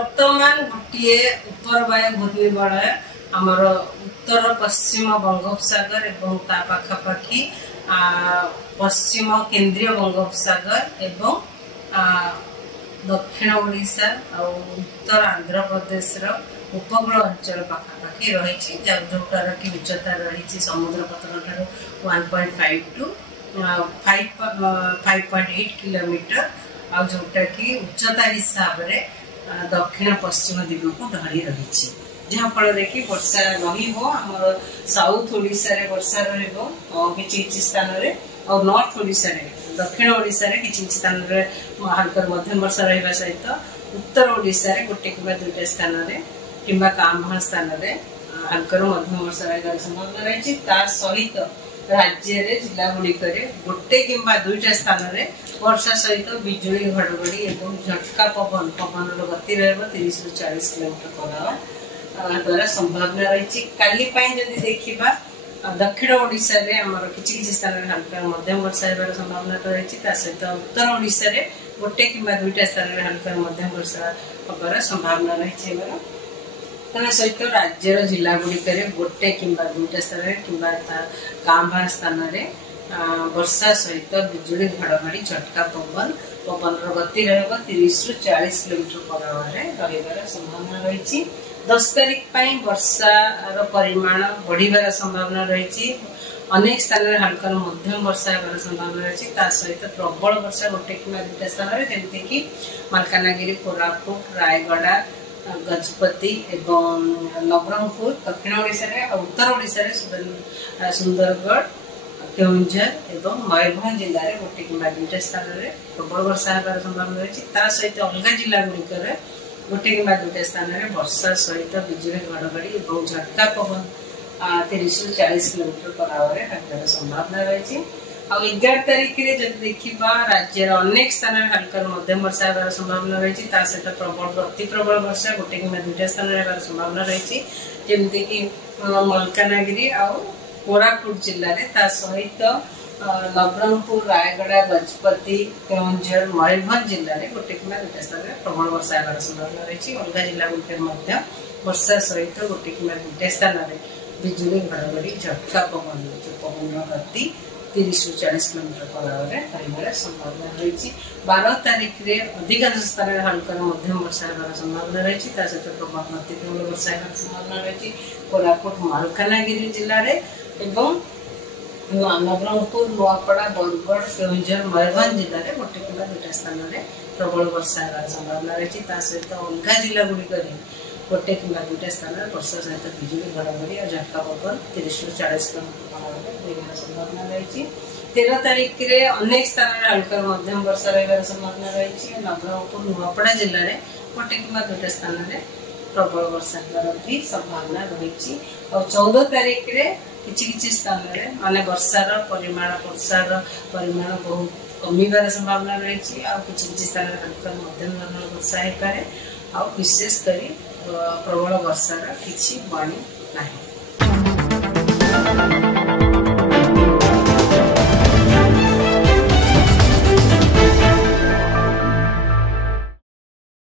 वर्तमान गोटे उत्तर वायु घूर्णिबलय आमर उत्तर पश्चिम बंगोपसागर एवं ता पाखापाखि पश्चिम केंद्रीय बंगोपसागर एवं दक्षिण ओडिशा और उत्तर आंध्र प्रदेश उपकूल अंचल पाखापाखि रही जोटार की उच्चता रही समुद्र पतन ठार 1.5 टू 5.8 किलोमीटर आ जोटा की उच्चता हिसाब से दक्षिण पश्चिम दिग को ढली रही जहाँफल कि वर्षा रमर साउथ ओडिशा रे वर्षा रही स्थान और नॉर्थ ओडिशा रे दक्षिण ओडिशा रे किछि स्थान रे हल्का मध्यम वर्षा रहिबा सहित उत्तर ओडिशा रे गोटे किबा दुईटा स्थान रे किबा कामहा स्थान रे हल्का मध्यम वर्षा रहिबार संभावना रही ता सहित राज्य रे जिला गुड़िक गोटे किबा दुईटा स्थान रे वर्षा सहित बिजुली घड़घड़ी एवं झटका पवन गति रहिबो 30 ରୁ 40 किलोमीटर पर द्वारा संभावना रही काली जदि देखा दक्षिण ओडिशा रे हमर किछि स्थान रे हल्का मध्यम वर्षा हेबार संभावना रही सहित उत्तर ओडिशा रे गोटे किबा दुईटा स्थान रे हल्का मध्यम वर्षा होबार संभावना रही सहित राज्यर जिला गुड़िक गोटे किबा दुईटा स्थान रे किबा कांभा स्थान रे वर्षा सहित बिजुली घड़घड़ी झटका पवन गति रहिबो 30 ରୁ 40 किलोमीटर पर आवर रहिबार संभावना रही 10 तारीख वर्षा परिमाण बढ़िबार संभावना रही अनेक स्थान में हल्का मध्यम वर्षा होबार संभावना रही सहित प्रबल वर्षा गोटे किबा दुईटा स्थान में जमती कि मालकानगिरी कोरापुट रायगड़ा गजपति एवं नवरंगपुर दक्षिण ओडिशा और उत्तर ओडिशा सुंदरगढ़ केउंझर एवं मयूरभंज जिले में गोटे किबा दुईटा स्थान में प्रबल वर्षा होबार संभावना रही सहित अलग जिला गुड़िक गोटे किबा दुईटा स्थान में वर्षा सहित बिजुली घड़घड़ी और झटका पवन 30 ରୁ 40 किलोमीटर पर आवर होबार संभावना रही 11 तारीख रे जब देखा राज्यर अनेक स्थान में हल्का मध्यम वर्षा होबार संभावना रही सहित प्रबल अति प्रबल वर्षा गोटे किबा दुईटा स्थान में होबार संभावना रही जमती कि मलकानगिरी और कोरापुट जिले में सहित नवरंगपुर रायगड़ा गजपति केउंझर मयूरभंज जिले में गोटे किबा दुईटा स्थान में प्रबल वर्षा होबार संभावना रही अलग जिला गुड़िक वर्षा सहित गोटे किबा दुईटा स्थान में बिजुली घड़घड़ी झटका पवन गति 30 ରୁ 40 किलोमीटर पर आवर संभावना रही 12 तारीख रे अधिकांश स्थान में हल्का मध्यम वर्षा होबार संभावना रही सहित प्रबल अति प्रबल वर्षा होबार संभावना रही कोरापुट मालकानगिरी जिले में एवं नवरंगपुर नुआपड़ा बरगढ़ केउंझर मयूरभंज जिले में गोटे किबा दुईटा स्थान में प्रबल वर्षा होबार संभावना रही सहित अलग जिला गुड़िक गोटे किबा दुईटा स्थान में वर्षा सहित बिजुली घड़घड़ी और झटका पवन 30 ରୁ 40 किलोमीटर संभावना रही 13 तारीख रे अनेक स्थान में हल्का मध्यम वर्षा रहिबार संभावना रही नवरंगपुर नुआपड़ा जिले में गोटे किबा दुईटा स्थान में प्रबल वर्षा होबार भी संभावना रही और 14 तारीख रे किछि स्थान में माने वर्षार परिमाण बहुत कमिबार संभावना रही और किछि स्थान में हल्का मध्यम धरणर वर्षा हो पाए और विशेषकर प्रबल वर्षार किछि वाणी नाही।